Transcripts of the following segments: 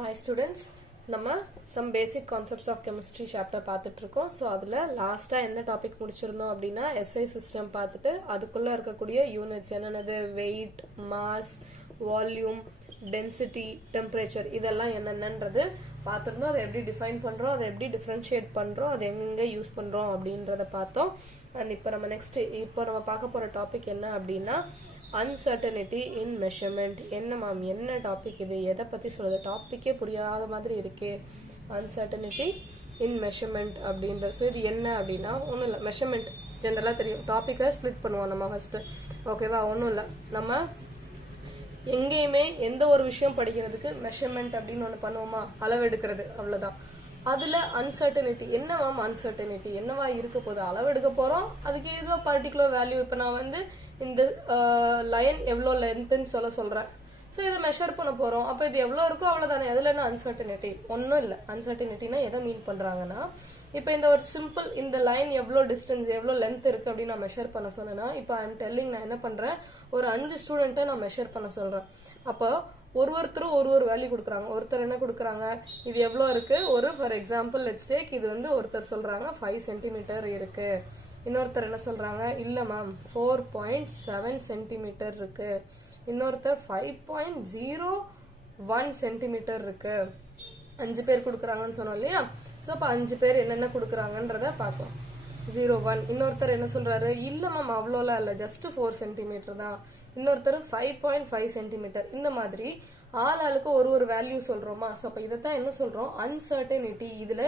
Hi students, நம்ம some basic concepts of chemistry chapter பார்த்துட்டு இருக்கோம். ஸோ அதில் லாஸ்ட்டாக என்ன டாபிக் முடிச்சிருந்தோம் அப்படின்னா SI சிஸ்டம் பார்த்துட்டு அதுக்குள்ளே இருக்கக்கூடிய யூனிட்ஸ் என்னென்னது weight, mass, volume, density, temperature இதெல்லாம் என்னென்னன்றது பார்த்துருந்தோம். அதை எப்படி டிஃபைன் பண்ணுறோம், அதை எப்படி டிஃப்ரென்ஷியேட் பண்ணுறோம், அதை எங்கெங்கே யூஸ் பண்ணுறோம் அப்படின்றத பார்த்தோம். அண்ட் இப்போ நம்ம பார்க்க போகிற டாபிக் என்ன அப்படின்னா அன்சர்டனிட்டி இன் மெஷர்மெண்ட். என்ன மேம், என்ன டாபிக் இது, எதை பற்றி சொல்லுது, டாப்பிக்கே புரியாத மாதிரி இருக்கே. அன்சர்டனிட்டி இன் மெஷர்மெண்ட் அப்படின்ற. ஸோ இது என்ன அப்படின்னா ஒன்றும் இல்லை, மெஷர்மெண்ட் ஜென்ரலாக தெரியும். டாப்பிக்கை ஸ்ப்ளிட் பண்ணுவோம் நம்ம ஃபஸ்ட்டு, ஓகேவா? ஒன்றும் இல்லை, நம்ம எங்கேயுமே எந்த ஒரு விஷயம் படிக்கிறதுக்கு மெஷர்மெண்ட் அப்படின்னு ஒன்று பண்ணுவோமா, அளவெடுக்கிறது, அவ்வளோதான். அதில் அன்சர்டனிட்டி என்ன மேம், அன்சர்டனிட்டி என்னவா இருக்க போகுது, அளவெடுக்க போகிறோம், அதுக்கு ஏதோ பர்டிகுலர் வேல்யூ. இப்போ நான் வந்து இந்த லைன் எவ்வளோ லென்த்துன்னு சொல்கிறேன். ஸோ இதை மெஷர் பண்ண போகிறோம். அப்போ இது எவ்வளோ இருக்கோ அவ்வளோதானே. அதில் என்ன அன்சர்டனிட்டி? ஒன்றும் இல்லை. அன்சர்டனிட்டினா எதை மீன் பண்ணுறாங்கன்னா, இப்போ இந்த ஒரு சிம்பிள் இந்த லைன் எவ்வளோ டிஸ்டன்ஸ் எவ்வளோ லென்த் இருக்குது அப்படின்னு நான் மெஷர் பண்ண சொன்னேன்னா, இப்போ ஐம் டெல்லிங் நான் என்ன பண்ணுறேன், ஒரு 5 ஸ்டூடெண்ட்டை நான் மெஷர் பண்ண சொல்கிறேன். அப்போ ஒருத்தரும் ஒரு வேல்யூ கொடுக்குறாங்க. ஒருத்தர் என்ன கொடுக்குறாங்க, இது எவ்வளோ இருக்குது, ஒரு ஃபார் எக்ஸாம்பிள் லெட்ஸ் டேக் இது வந்து ஒருத்தர் சொல்கிறாங்க 5 சென்டிமீட்டர் இருக்குது. இன்னொருத்தர் என்ன சொல்கிறாங்க, இல்லை மேம் 4.7 சென்டிமீட்டர் இருக்குது. இன்னொருத்தர் 5.01 சென்டிமீட்டர் இருக்குது. 5 பேர் கொடுக்குறாங்கன்னு சொன்னோம் இல்லையா? ஸோ அப்போ 5 பேர் என்னென்ன கொடுக்குறாங்கன்றத பார்க்கலாம். 0.1. இன்னொருத்தர் என்ன சொல்கிறாரு, இல்லை மேம் அவ்வளோலாம் இல்லை, ஜஸ்ட் 4 சென்டிமீட்டர் தான். இன்னொருத்தர் 5.5 சென்டிமீட்டர். இந்த மாதிரி ஆளுக்கு ஒரு வேல்யூ சொல்கிறோமா? ஸோ அப்போ இதைத்தான் என்ன சொல்கிறோம், அன்சர்டனிட்டி. இதில்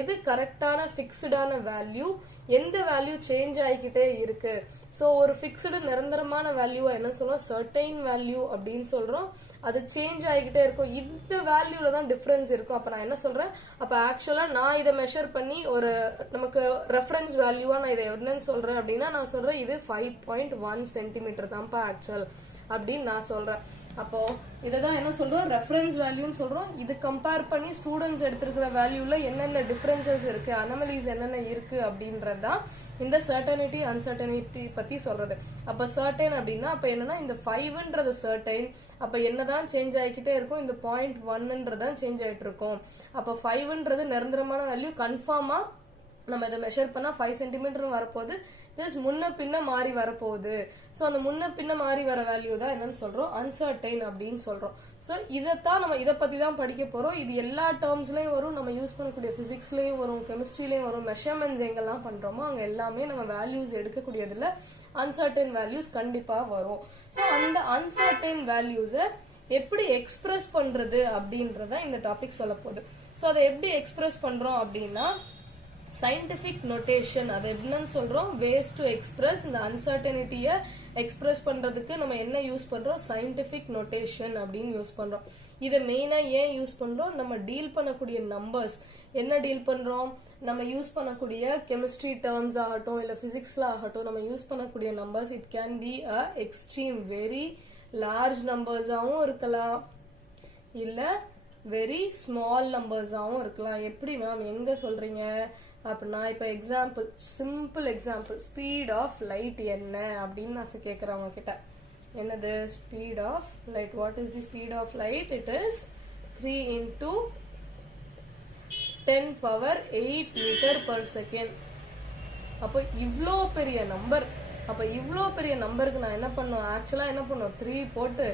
எது கரெக்டான ஃபிக்ஸ்டான வேல்யூ, எந்த வேல்யூ சேஞ்ச் ஆகிக்கிட்டே இருக்கு. ஸோ ஒரு ஃபிக்ஸ்டு நிரந்தரமான வேல்யூவா என்ன சொல்றோம், சர்டைன் வேல்யூ அப்படின்னு சொல்றோம். அது சேஞ்ச் ஆகிக்கிட்டே இருக்கும். இந்த வேல்யூல தான் டிஃபரன்ஸ் இருக்கும். அப்போ நான் என்ன சொல்றேன், அப்போ ஆக்சுவலா நான் இதை மெஷர் பண்ணி ஒரு நமக்கு ரெஃபரன்ஸ் வேல்யூவா நான் இதை என்னன்னு சொல்றேன் அப்படின்னா, நான் சொல்றேன் இது 5.1 சென்டிமீட்டர் தான்ப்பா ஆக்சுவல் அப்படின்னு நான் சொல்றேன். அப்போ இதைதான் என்ன சொல்றோம், ரெஃபரன்ஸ் வேல்யூன்னு சொல்றோம். இது கம்பேர் பண்ணி ஸ்டூடெண்ட்ஸ் எடுத்திருக்கிற வேல்யூல என்னென்ன டிஃபரன்சஸ் இருக்கு, அனாமலிஸ் என்னென்ன இருக்கு அப்படின்றதுதான் இந்த சர்டனிட்டி அன்சர்டனிட்டி பத்தி சொல்றது. அப்ப சர்டைன் அப்படின்னா அப்ப என்னன்னா இந்த 5ன்றது சர்டைன். அப்ப என்னதான் சேஞ்ச் ஆகிக்கிட்டே இருக்கும், இந்த 0.1ன்றதான் சேஞ்ச் ஆகிட்டு இருக்கும். அப்ப 5ன்றது நிரந்தரமான வேல்யூ, கன்ஃபார்மா நம்ம இதை மெஷர் பண்ணா 5 சென்டிமீட்டர் வரப்போகுது. ஜஸ்ட் முன்ன பின்ன மாறி வரப்போகுது. ஸோ அந்த முன்ன பின்ன மாறி வர வேல்யூ தான் என்னன்னு சொல்றோம், அன்சர்டைன் அப்படின்னு சொல்றோம். ஸோ இதைத்தான் நம்ம இதை பத்தி தான் படிக்க போறோம். இது எல்லா டேர்ம்ஸ்லயும் வரும், நம்ம யூஸ் பண்ணக்கூடிய பிசிக்ஸ்லயும் வரும், கெமிஸ்ட்ரிலயும் வரும். மெஷர்மெண்ட்ஸ் எங்கெல்லாம் பண்றோமோ அங்க எல்லாமே நம்ம வேல்யூஸ் எடுக்கக்கூடியதுல அன்சர்டைன் வேல்யூஸ் கண்டிப்பா வரும். ஸோ அந்த அன்சர்டைன் வேல்யூஸை எப்படி எக்ஸ்பிரஸ் பண்றது அப்படின்றத இந்த டாபிக் சொல்ல போகுது. ஸோ அதை எப்படி எக்ஸ்பிரஸ் பண்றோம் அப்படின்னா சயின்டிபிக் நோட்டேஷன். அது என்னன்னு சொல்றோம், வேஸ் டு எக்ஸ்பிரஸ். இந்த அன்சர்டனிட்டியை எக்ஸ்பிரஸ் பண்றதுக்கு நம்ம என்ன யூஸ் பண்றோம், சயின்டிபிக் நோட்டேஷன் அப்படின்னு யூஸ் பண்றோம். இதை மெயினா ஏன் யூஸ் பண்றோம், நம்ம டீல் பண்ணக்கூடிய நம்பர்ஸ் என்ன டீல் பண்றோம், நம்ம யூஸ் பண்ணக்கூடிய கெமிஸ்ட்ரி டேர்ம்ஸ் ஆகட்டும் இல்ல பிசிக்ஸ்ல ஆகட்டும், நம்ம யூஸ் பண்ணக்கூடிய numbers it can be a extreme very large நம்பர்ஸாகவும் இருக்கலாம், இல்ல வெரி ஸ்மால் நம்பர்ஸாகவும் இருக்கலாம். எப்படி மேம் எங்க சொல்றீங்க அப்படின்னா, இப்போ example, simple example, speed of light என்ன அப்படின்னு நான் கேட்குறவங்க கிட்ட, என்னது speed of light, what is the speed of light, it is 3 into 10 power 8 metre per second. அப்போ இவ்வளோ பெரிய நம்பர், அப்போ இவ்வளோ பெரிய நம்பருக்கு நான் என்ன பண்ணும், ஆக்சுவலாக என்ன பண்ணும், 3 போட்டு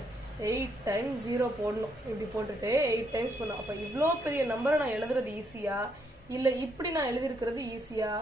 8 times 0 போடணும். இப்படி போட்டுட்டு 8 times பண்ணணும். அப்போ இவ்வளோ பெரிய நம்பரை நான் எழுதுறது ஈஸியா, இல்லை இப்படி நான் எழுதிருக்கிறது ஈஸியா?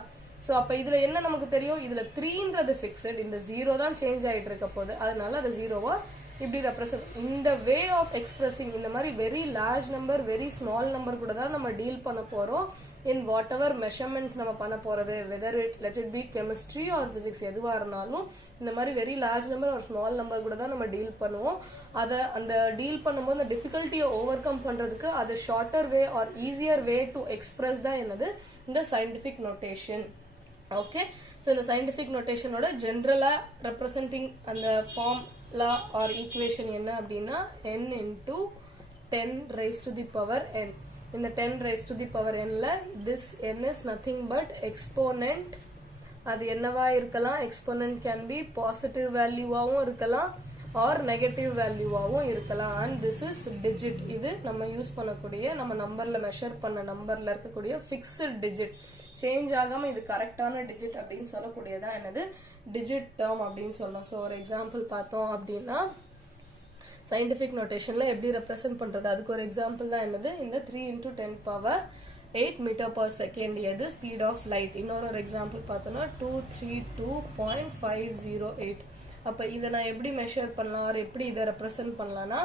ஸோ அப்போ இதில் என்ன நமக்கு தெரியும், இதில் 3ன்றது ஃபிக்ஸட், இந்த 0 தான் சேஞ்ச் ஆகிட்டு இருக்க போது, அதனால அது 0வா இப்படி ரெப்ரசன்ட். இந்த வே ஆஃப் எக்ஸ்பிரஸிங் இந்த மாதிரி very large number very small number கூட தான் நம்ம டீல் பண்ண போகிறோம் இன் வாட் எவர் மெஷர்மெண்ட்ஸ் நம்ம பண்ண போகிறது, whether let it be chemistry or physics எதுவாக இருந்தாலும் இந்த மாதிரி வெரி லார்ஜ் நம்பர் ஒரு ஸ்மால் நம்பர் கூட தான் நம்ம டீல் பண்ணுவோம். அதை அந்த டீல் பண்ணும்போது அந்த டிஃபிகல்ட்டியை ஓவர் கம் பண்ணுறதுக்கு அது shorter way or easier way to express தான் என்னது இந்த சயின்டிஃபிக் நோட்டேஷன். ஓகே, ஸோ இந்த சயின்டிஃபிக் நோட்டேஷனோட ஜென்ரலாக ரெப்ரசன்டிங் அந்த ஃபார்ம்லா ஆர் ஈக்குவேஷன் என்ன அப்படின்னா n into 10 raised to the power n. இந்த 10 raised to the power nல this n is nothing but exponent. அது என்னவா இருக்கலாம், எக்ஸ்போனன்ட் கேன் பி பாசிட்டிவ் வேல்யூவாகவும் இருக்கலாம் ஆர் நெகட்டிவ் வேல்யூவாகவும் இருக்கலாம். And this is digit. இது நம்ம யூஸ் பண்ணக்கூடிய நம்ம நம்பர்ல மெஷர் பண்ண நம்பர்ல இருக்கக்கூடிய ஃபிக்ஸ்டு டிஜிட், சேஞ்ச் ஆகாம இது கரெக்டான டிஜிட் அப்படின்னு சொல்லக்கூடியதான் என்னது டிஜிட் டேர்ம் அப்படின்னு சொல்லலாம். ஸோ ஒரு எக்ஸாம்பிள் பார்த்தோம் அப்படின்னா சயின்டிபிக் நோட்டேஷன்ல எப்படி ரெப்ரசென்ட் பண்றது, அதுக்கு ஒரு எக்ஸாம்பிள் தான் என்னது இந்த 3 × 10⁸ மீட்டர் பர் செகண்ட் எது ஸ்பீட் ஆஃப் லைட். இன்னொரு எக்ஸாம்பிள் பார்த்தோம்னா 232.508. அப்போ இதை நான் எப்படி மெஷர் பண்ணலாம், ஆர் எப்படி இதை ரெப்ரசென்ட் பண்ணலாம்னா,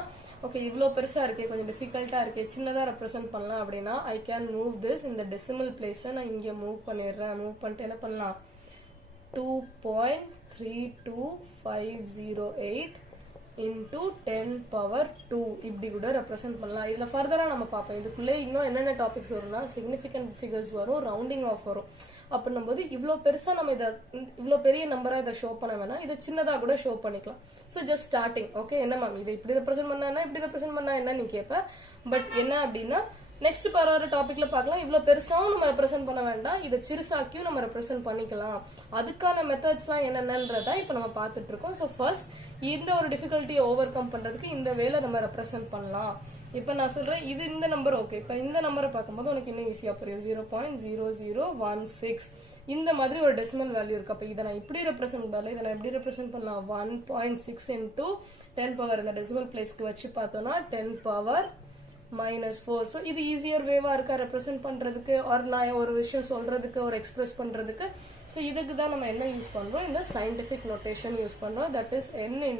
ஓகே இவ்வளோ பெருசாக இருக்கே, கொஞ்சம் டிஃபிகல்ட்டாக இருக்கே, சின்னதாக ரெப்ரசென்ட் பண்ணலாம் அப்படின்னா ஐ கேன் மூவ் திஸ், இந்த டெசிமல் பிளேஸை நான் இங்கே மூவ் பண்ணிடுறேன். மூவ் பண்ணிட்டு என்ன பண்ணலாம், 2.32508 into 10⁻2 இப்படி கூட ரெப்ரசென்ட் பண்ணலாம். இதில் ஃபர்தராக நம்ம பார்ப்போம். இதுக்குள்ளே இன்னும் என்னென்ன டாபிக்ஸ் வரும்னா சிக்னிஃபிகண்ட் ஃபிகர்ஸ் வரும், ரவுண்டிங் ஆஃப் வரும். அப்படின்னும் போது இவ்வளோ பெருசாக நம்ம இதை இவ்வளோ பெரிய நம்பராக இதை ஷோ பண்ண வேணாம், இதை சின்னதாக கூட ஷோ பண்ணிக்கலாம். So just starting. ஓகே என்ன மேம் இதை இப்படி ரெப்ரசென்ட் பண்ணா இப்படி ரெப்ரசென்ட் பண்ணா என்ன நீ கேட்ப. பட் என்ன அப்படின்னா நெக்ஸ்ட் பரவாயில்ல டாபிக்ல பார்க்கலாம். இவ்வளோ பெருசாகவும் நம்ம ரெப்ரசென்ட் பண்ண வேண்டாம், இதை சிறுசாக்கியும் நம்ம ரெப்ரசென்ட் பண்ணிக்கலாம். அதுக்கான மெத்தட்ஸ்லாம் என்னென்னன்றதா இப்போ நம்ம பார்த்துட்டு இருக்கோம். ஸோ ஃபர்ஸ்ட் இந்த ஒரு டிஃபிகல்ட்டியை ஓவர் கம் பண்ணுறதுக்கு இந்த வேலை நம்ம ரெப்ரசென்ட் பண்ணலாம். இப்போ நான் சொல்கிறேன் இது இந்த நம்பர். ஓகே இப்போ இந்த நம்பரை பார்க்கும்போது உனக்கு இன்னும் ஈஸியாக புரியும். 0.0016 இந்த மாதிரி ஒரு டெசிமல் வேல்யூ இருக்கு. அப்போ இதை நான் இப்படி ரெப்ரசென்ட் பண்ணல, இதை நான் எப்படி ரெப்ரசென்ட் பண்ணலாம், 1.6 × 10⁻, இந்த டெசிமல் பிளேஸ்க்கு வச்சு பார்த்தோம்னா 10⁻⁻4. ஸோ இது ஈஸியர் வேவா இருக்கா ரெப்ரசென்ட் பண்றதுக்கு, ஆர் நான் ஒரு விஷயம் சொல்றதுக்கு, ஒரு எக்ஸ்பிரஸ் பண்றதுக்கு. ஸோ இதுக்கு தான் நம்ம என்ன யூஸ் பண்றோம், இந்த சயின்டிபிக் நோட்டேஷன் யூஸ் பண்றோம். தட் இஸ் n ×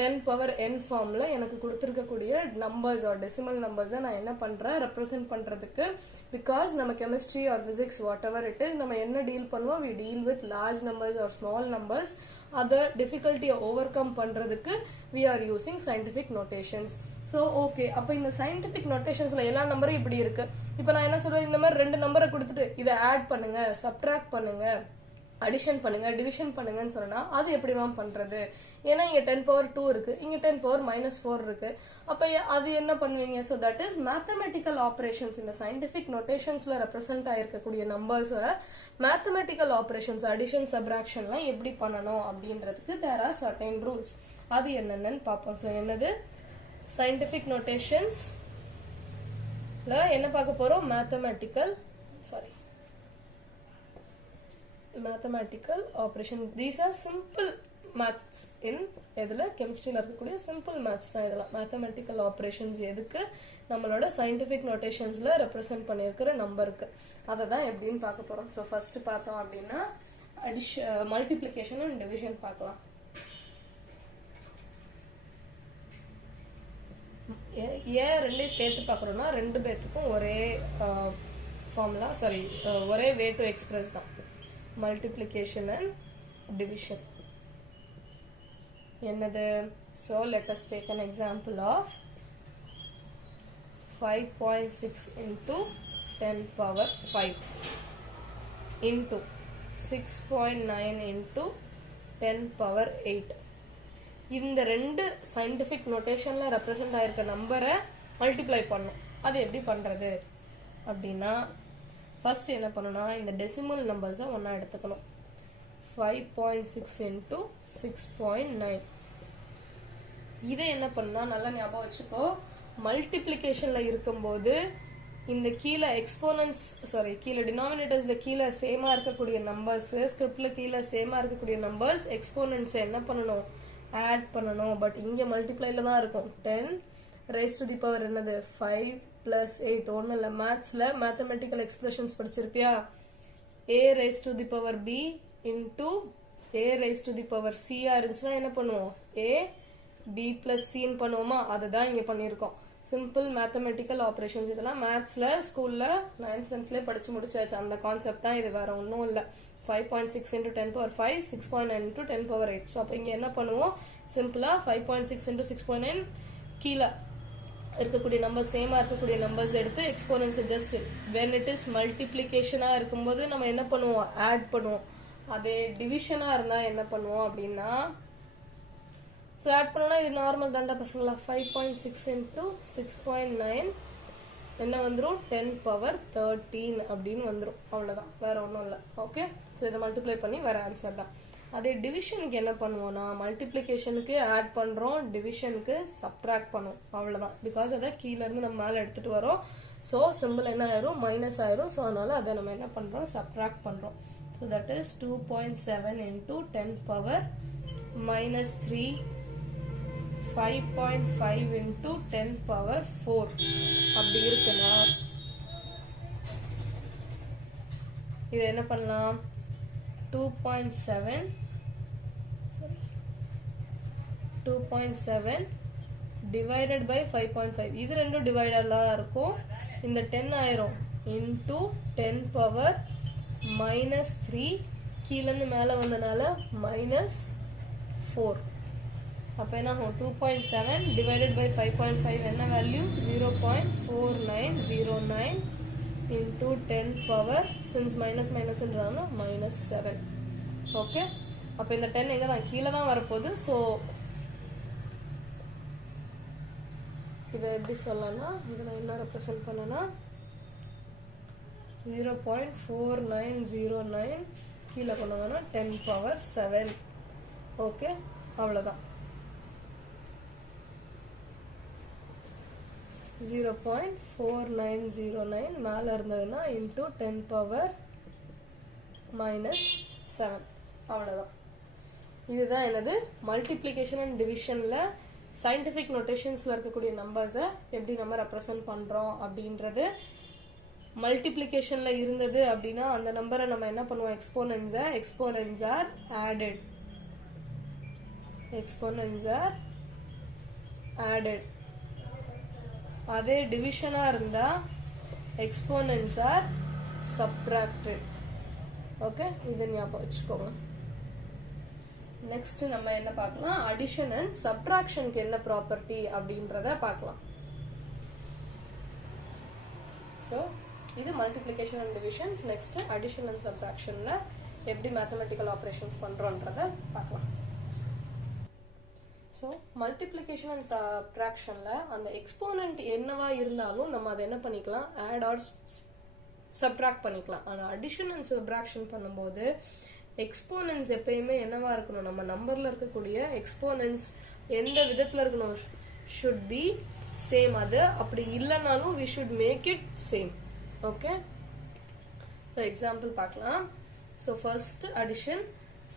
10⁻n ஃபார்ம்ல எனக்கு கொடுத்துருக்கக்கூடிய நம்பர்ஸ் ஆர் டெசிமல் நம்பர்ஸை நான் என்ன பண்றேன் ரெப்ரசென்ட் பண்றதுக்கு. பிகாஸ் நம்ம chemistry or physics whatever it is, நம்ம என்ன டீல் பண்ணுவோம், we deal with large numbers or small numbers. அதை டிஃபிகல்ட்டியை ஓவர் கம் பண்றதுக்கு we are using scientific notations. So okay அப்போ இந்த சயின்டிபிக் நோட்டேஷன்ஸ்ல எல்லா நம்பரும் இப்படி இருக்கு. இப்போ நான் என்ன சொல்றேன், இந்த மாதிரி 2 நம்பரை கொடுத்துட்டு இதை ஆட் பண்ணுங்க, சப்ட்ராக்ட் பண்ணுங்க, அடிஷன் பண்ணுங்க, டிவிஷன் பண்ணுங்கன்னு சொன்னா அது எப்படி மேம் பண்றது. ஏன்னா இங்க 10⁻2 இருக்கு, இங்க 10⁻⁻4 இருக்கு. அப்ப அது என்ன பண்ணுவீங்க. So that is mathematical operations. இந்த சயின்டிபிக் நோட்டேஷன்ஸ்ல ரெப்ரசென்ட் ஆயிருக்கக்கூடிய நம்பர்ஸோட மேத்தமெட்டிக்கல் ஆப்ரேஷன்ஸ், அடிஷன் சப்ராக்ஷன்லாம் எப்படி பண்ணணும் அப்படின்றதுக்கு தேர் ஆர் சர்டைன் ரூல்ஸ். அது என்னென்னு பார்ப்போம். ஸோ என்னது சயின்டிபிக் நோட்டேஷன்ஸ்ல என்ன பார்க்க போறோம், mathematical operation. These are simple maths in எதுல கெமிஸ்ட்ரியில் இருக்கக்கூடிய சிம்பிள் மேத்ஸ் தான் இதெல்லாம். மேத்தமெட்டிக்கல் ஆப்ரேஷன்ஸ் எதுக்கு, நம்மளோட சயின்டிபிக் நோட்டேஷன்ஸ்ல ரெப்ரசென்ட் பண்ணியிருக்கிற நம்பருக்கு. அதை தான் எப்படின்னு பார்க்க போறோம். ஸோ ஃபர்ஸ்ட் பார்த்தோம் அப்படின்னா மல்டிப்ளிகேஷன் அண்ட் டிவிஷன் பார்க்கலாம். ஏன் ரெண்டையும் சேர்த்து பார்க்குறோம்னா 2 பேர்த்துக்கும் ஒரே ஃபார்முலா, ஒரே வே டு எக்ஸ்பிரஸ் தான், மல்டிப்ளிகேஷன் அண்ட் டிவிஷன். என்னது, so let us take an example of 5.6 × 10⁻5 into 6.9 × 10⁻8. இந்த 2 சயின்டிபிக் நோட்டேஷன்ல ரெப்ரசென்ட் ஆயிருக்க நம்பரை மல்டிப்ளை பண்ணும். அது எப்படி பண்றது அப்படின்னா ஃபர்ஸ்ட் என்ன பண்ணணும்னா இந்த டெசிமல் நம்பர்ஸை ஒன்றா எடுத்துக்கணும். 5.6 × 6.9. இதை என்ன பண்ணா நல்லா ஞாபகம் வச்சுக்கோ, மல்டிப்ளிகேஷன்ல இருக்கும்போது இந்த கீழே எக்ஸ்போனன்ஸ் கீழே டினாமினேட்டர்ஸ்ல கீழே சேமா இருக்கக்கூடிய நம்பர்ஸ், ஸ்கிரிப்ட்ல கீழே சேமா இருக்கக்கூடிய நம்பர்ஸ் எக்ஸ்போனன்ஸ் என்ன பண்ணணும், ஆட் பண்ணணும். பட் இங்க மல்டிப்ளைல தான் இருக்கும். 10⁻⁻ என்னது 5 + 8. ஒன்றும் இல்லை, மேத்ஸ்ல மேத்தமெட்டிக்கல் எக்ஸ்பிரஷன்ஸ் படிச்சிருப்பியா, a⁻b into a⁻c இருந்துச்சுன்னா என்ன பண்ணுவோம், a b + c பண்ணுவோமா, அதுதான் இங்க பண்ணியிருக்கோம். Simple mathematical operations. இதெல்லாம் மேத்ஸ்ல ஸ்கூல்ல 9th 10th படிச்சு முடிச்சாச்சு. அந்த கான்செப்ட் தான் இது, வேற ஒன்றும் இல்லை. 5.6 × 10⁻5, 6.9 × 10⁻8. ஸோ அப்போ இங்கே என்ன பண்ணுவோம், சிம்பிளா 5.6 × 6.9 கீழே இருக்கக்கூடிய நம்பர் சேமா இருக்கக்கூடிய நம்பர்ஸ் எடுத்து exponents just when it is மல்டிப்ளிகேஷனா இருக்கும்போது நம்ம என்ன பண்ணுவோம், ஆட் பண்ணுவோம். அதே டிவிஷனா இருந்தா என்ன பண்ணுவோம் அப்படின்னா, ஸோ ஆட் பண்ணோம்னா இது நார்மல் தாண்டா பசங்களா. 5.6 × 6.9 என்ன வந்துடும், 10⁻13 அப்படின்னு வந்துடும். அவ்வளோதான், வேற ஒன்றும் இல்லை. ஓகே, ஸோ இதை மல்டிப்ளை பண்ணி வேற ஆன்சர் தான். அதே டிவிஷனுக்கு என்ன பண்ணுவோம்னா மல்டிப்ளிகேஷனுக்கு ஆட் பண்ணுறோம், டிவிஷனுக்கு சப்ட்ராக்ட் பண்ணுவோம், அவ்வளோதான். பிகாஸ் அதை கீழேருந்து நம்ம மேலே எடுத்துகிட்டு வரோம். ஸோ சிம்பிள் என்ன ஆயிரும், மைனஸ் ஆயிரும். ஸோ அதனால் அதை நம்ம என்ன பண்ணுறோம், சப்ட்ராக்ட் பண்ணுறோம். So that is 2.7 into 10 power minus 3, 5.5 into 10 power 4 அப்படி இருக்குன்னா இது என்ன பண்ணலாம், 2.7 divided by 5.5. இது ரெண்டும் டிவைடர்லாம் இருக்கும். இந்த 10 ஆயிரும் into 10 power minus 3, கீழேருந்து மேலே வந்தனால minus 4. அப்போ என்ன ஆகும், 2.7 divided by 5.5 என்ன value, 0.4909 into 10 power, since minus minusன்றதால minus 7. Okay, அப்போ இந்த 10 எங்கே தான், கீழே தான் வரப்போகுது. ஸோ இதை எப்படி சொல்லலாம்னா, இதை நான் என்ன ரெப்ரசன்ட் பண்ணேன்னா 0.4909 கீழே கொண்டு வந்தோம்னா 10 power 7. ஓகே, அவ்வளோதான். 0.4909 மேலே இருந்ததுன்னா இன்டூ 10 power minus 7, அவ்வளோதான். இதுதான் எனது மல்டிப்ளிகேஷன் அண்ட் டிவிஷனில் சயின்டிஃபிக் நோட்டேஷன்ஸில் இருக்கக்கூடிய நம்பர்ஸை எப்படி நம்ம ரெப்ரசன்ட் பண்ணுறோம் அப்படின்றது. மல்டிப்ளிகேஷனில் இருந்தது அப்படின்னா அந்த நம்பரை நம்ம என்ன பண்ணுவோம், எக்ஸ்போனன்ஸ் ஆர் ஆடட், அதே டிவிஷனாக இருந்தால் எக்ஸ்போனன்ஸ் ஆர் சப்ட்ராக்டட். ஓகே, இது ஞாபகம் வச்சுக்கோங்க. நெக்ஸ்ட் நம்ம என்ன பார்க்கலாம், அடிஷன் அண்ட் சப்ட்ராக்ஷனுக்கு என்ன ப்ராப்பர்ட்டி அப்படின்றத பார்க்கலாம். ஸோ இது multiplication and divisions. Next addition and சப்ட்ராக்ஷனில் எப்படி மேத்தமெட்டிக்கல் ஆப்ரேஷன்ஸ் பண்ணுறோன்றத பார்க்கலாம். ஸோ மல்டிப்ளிகேஷன் அண்ட் சப்ட்ராக்ஷனில் அந்த எக்ஸ்போனன்ட் என்னவா இருந்தாலும் நம்ம அதை என்ன பண்ணிக்கலாம், ஆட் ஆர் சப்ட்ராக்ட் பண்ணிக்கலாம். ஆனால் அடிஷன் அண்ட் சப்ட்ராக்ஷன் பண்ணும்போது எக்ஸ்போனன்ஸ் எப்பயுமே என்னவா இருக்கணும், நம்ம நம்பரில் இருக்கக்கூடிய எக்ஸ்போனன்ஸ் எந்த விதத்தில் இருக்கணும், ஷுட் பி சேம். அது அப்படி இல்லைனாலும் we should make it same. Okay, so example பார்க்கலாம். So first addition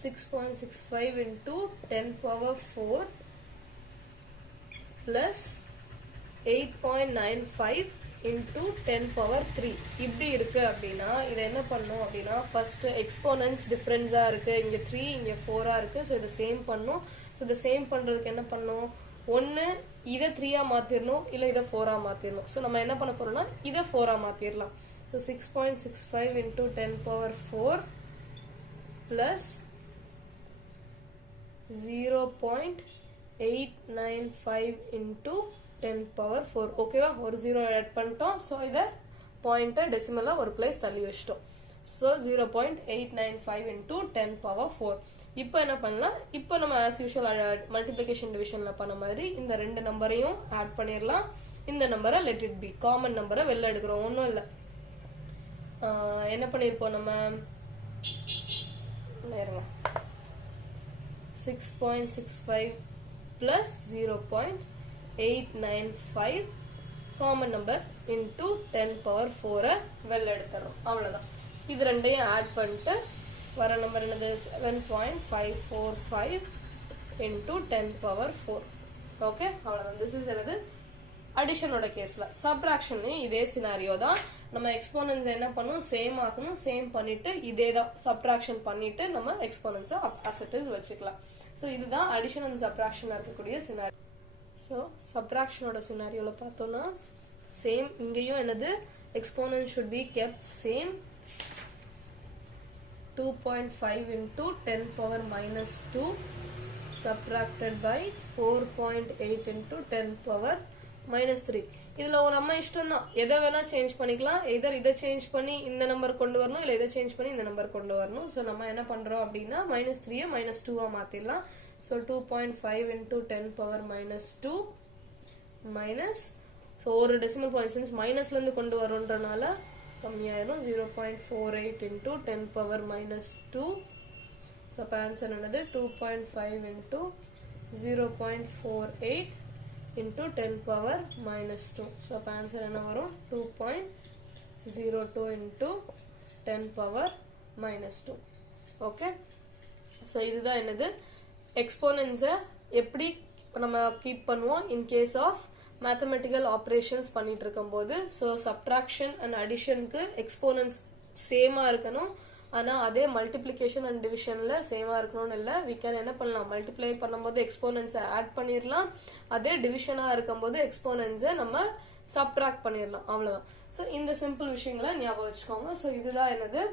6.65 into 10 power 4 plus 8.95 into 10 power 3 இப்படி இருக்கு அப்படின்னா இதை என்ன பண்ணும் அப்படின்னா, ஃபர்ஸ்ட் எக்ஸ்போனன்ஸ் டிஃப்ரென்ஸா இருக்கு, இங்க 3 இங்க 4 இருக்கு. ஸோ இதை சேம் பண்ணும். ஸோ இதை சேம் பண்றதுக்கு என்ன பண்ணும், ஒன்று இதை 3 மாத்திரணும், இல்லை இதை 4 மாத்திரணும். ஸோ நம்ம என்ன பண்ண போறோம்னா இதை 4 மாத்திரலாம். So 6.65 into 10 power 4 plus 0.895 into 10 power 4. ஓகேவா, ஒரு 0 ஆட் பண்ணிட்டோம். ஸோ இதை பாயிண்ட்டை டெசிமலாக ஒரு பிளேஸ் தள்ளி வச்சிட்டோம். So 0.895 into 10 power 4. இப்போ என்ன பண்ணலாம், இப்போ நம்ம ஆஸ் யூஷுவல் மல்டிப்ளிகேஷன் டிவிஷனில் பண்ண மாதிரி இந்த ரெண்டு நம்பரையும் ஆட் பண்ணிடலாம். இந்த நம்பரை லெட் இட் பி, காமன் நம்பரை வெளில எடுக்கிறோம், ஒன்றும் இல்லை. என்ன பண்ணியிருப்போம் நம்ம, நேருங்க, 6.65 plus 0.895 common number into 10 power 4 வெளில எடுத்துறோம், அவ்வளோதான். இது ரெண்டையும் ஆட் பண்ணிட்டு வர நம்பர் என்னது, 7.545 into 10 power 4. ஓகே, அவ்வளோதான். திஸ் இஸ் என்னது அடிஷனோட கேஸில். சப்ட்ராக்ஷன்லையும் இதே சினாரியோ தான். நம்ம எக்ஸ்போனன்ஸ் என்ன பண்ணும், சேம் ஆகணும். சேம் பண்ணிட்டு இதே தான் சப்ட்ராக்ஷன் பண்ணிட்டு நம்ம எக்ஸ்போனன்ஸை as it is வச்சுக்கலாம். ஸோ இதுதான் அடிஷன் அண்ட் சப்ட்ராக்ஷனில் இருக்கக்கூடிய சினாரியோ. ஸோ சப்ட்ராக்ஷனோட சினாரியோவில் பார்த்தோம்னா சேம், இங்கேயும் என்னது exponent should be kept same. 2.5 into 10 power minus 2 subtracted by 4.8 into 10 power minus 3. இதில் ஒரு நம்ம இஷ்டம் தான், எதை வேணால் சேஞ்ச் பண்ணிக்கலாம். எதர் இதை சேஞ்ச் பண்ணி இந்த நம்பர் கொண்டு வரணும், இல்லை இதை சேஞ்ச் பண்ணி இந்த நம்பர் கொண்டு வரணும். ஸோ நம்ம என்ன பண்ணுறோம் அப்படின்னா -3 -2 மாற்றிடலாம். So 2.5 into 10 power minus 2 minus, so ஒரு டெசிமல் பாயிண்ட் மைனஸ்லேருந்து கொண்டு வரோன்றனால கம்மியாயிரும். 0.48 into 10 power minus 2 ஸோ அப்போ ஆன்சர் என்னது 2.5 into 0.48 into 10 power minus 2. So அப்போ ஆன்சர் என்ன வரும் 2.02 into 10 power minus 2. Okay, so இதுதான் என்னது எக்ஸ்போனன்ஸை எப்படி நம்ம கீப் பண்ணுவோம் in case of mathematical operations பண்ணிட்டு இருக்கும்போது. ஸோ சப்ட்ராக்ஷன் அண்ட் அடிஷனுக்கு எக்ஸ்போனன்ஸ் சேமா இருக்கணும், ஆனால் அதே மல்டிப்ளிகேஷன் அண்ட் டிவிஷன்ல சேமா இருக்கணும்னு இல்லை. we can என்ன பண்ணலாம், மல்டிப்ளை பண்ணும்போது எக்ஸ்போனன்ஸை ஆட் பண்ணிடலாம், அதே டிவிஷனா இருக்கும்போது எக்ஸ்போனன்ஸை நம்ம சப்ட்ராக்ட் பண்ணிடலாம், அவ்வளவுதான். ஸோ இந்த சிம்பிள் விஷயங்களை ஞாபகம் வச்சுக்கோங்க. ஸோ இதுதான் என்னது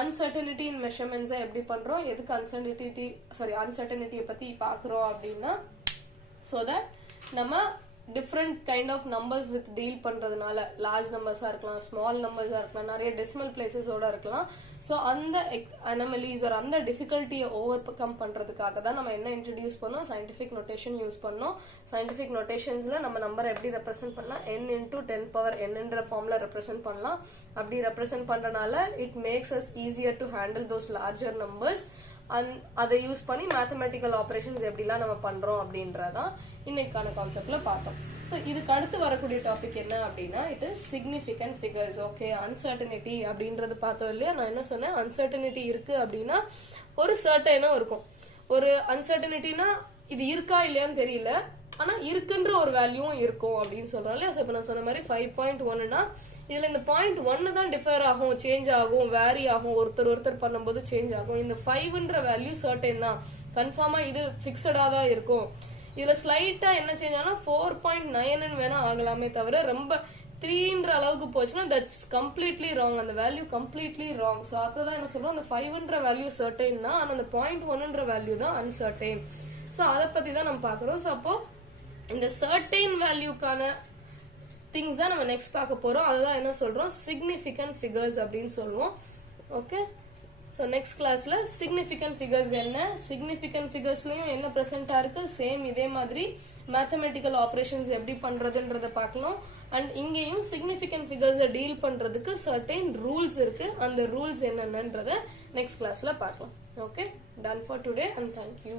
அன்சர்டனிட்டி இன் மெஷர்மெண்ட்ஸை எப்படி பண்றோம், எதுக்கு அன்சர்டனிட்டியை பத்தி பாக்குறோம் அப்படின்னா, ஸோ தட் நம்ம different kind of numbers with deal பண்றதுனால, லார்ஜ் நம்பர்ஸா இருக்கலாம், ஸ்மால் நம்பர்ஸா இருக்கலாம், நிறைய டெசிமல் பிளேசஸோட இருக்கலாம். ஸோ அந்த அனமலிஸ் ஒரு அந்த டிஃபிகல்ட்டியை ஓவர் கம் பண்றதுக்காக தான் நம்ம என்ன இன்ட்ரடியூஸ் பண்ணோம், சயின்டிபிக் நோட்டேஷன் யூஸ் பண்ணோம். சயின்டிபிக் நோட்டேஷன்ஸ்ல நம்ம நம்பரை எப்படி ரெப்ரசென்ட் பண்ணலாம், n into 10 power n ஃபார்ம்ல ரெப்ரசென்ட் பண்ணலாம். அப்படி ரெப்ரசென்ட் பண்றதுனால it makes us easier to handle those larger numbers. அதை யூஸ் பண்ணி மேத்தமெட்டிக்கல் ஆப்ரேஷன்ஸ் எப்படிலாம் நம்ம பண்றோம் அப்படின்றதான் இன்னைக்கான கான்செப்ட்ல பார்த்தோம். ஸோ இதுக்கு அடுத்து வரக்கூடிய டாபிக் என்ன அப்படின்னா, it is significant figures. Okay, uncertainty அப்படின்றது பார்த்தோம் இல்லையா. நான் என்ன சொன்னேன், அன்சர்டனிட்டி இருக்கு அப்படின்னா ஒரு சர்டைனும் இருக்கும். ஒரு அன்சர்டனிட்டினா இது இருக்கா இல்லையான்னு தெரியல, ஆனா இருக்குன்ற ஒரு வேல்யூவும் இருக்கும் அப்படின்னு சொல்றோம் இல்லையா. ஸோ இப்போ நான் சொன்ன மாதிரி 5.1னா இதுல இந்த 0.1 தான் டிஃபர் ஆகும், சேஞ்ச் ஆகும், வேரி ஆகும், ஒருத்தர் பண்ணும்போது சேஞ்ச் ஆகும். இந்த 5ன்ற வேல்யூ சர்டைன் தான், கன்ஃபார்மா இது பிக்சடா தான் இருக்கும். இதுல ஸ்லைட்டா என்ன சேஞ்ச் ஆனா 4.9 வேணா ஆகலாமே தவிர ரொம்ப 3ன்ற அளவுக்கு போச்சுன்னா தட்ஸ் கம்ப்ளீட்லி ராங், அந்த வேல்யூ கம்ப்ளீட்லி ராங். ஸோ அப்பதான் என்ன சொல்றோம், அந்த 5ன்ற வேல்யூ சர்டைன் தான், ஆனா அந்த 0.1ன்ற வேல்யூ தான் அன்சர்டைன். ஸோ அதை பத்தி தான் நம்ம பாக்குறோம். ஸோ அப்போ இந்த சர்டைன் வேல்யூக்கான திங்ஸ் தான் நம்ம நெக்ஸ்ட் பார்க்க போறோம். அதுதான் என்ன சொல்றோம், சிக்னிஃபிகன்ட் ஃபிகர்ஸ் அப்படின்னு சொல்லுவோம். ஓகே, ஸோ நெக்ஸ்ட் கிளாஸ்ல சிக்னிஃபிகன்ட் ஃபிகர்ஸ் என்ன, சிக்னிஃபிகன்ட் ஃபிகர்ஸ்லயும் என்ன ப்ரெசென்டா இருக்கு, சேம் இதே மாதிரி மேத்தமெட்டிக்கல் ஆப்ரேஷன்ஸ் எப்படி பண்றதுன்றத பார்க்கலாம். அண்ட் இங்கேயும் சிக்னிஃபிகன்ட் ஃபிகர்ஸை டீல் பண்றதுக்கு சர்டைன் ரூல்ஸ் இருக்கு, அந்த ரூல்ஸ் என்னென்னன்றத நெக்ஸ்ட் கிளாஸ்ல பார்க்கலாம். Okay, done for today and thank you.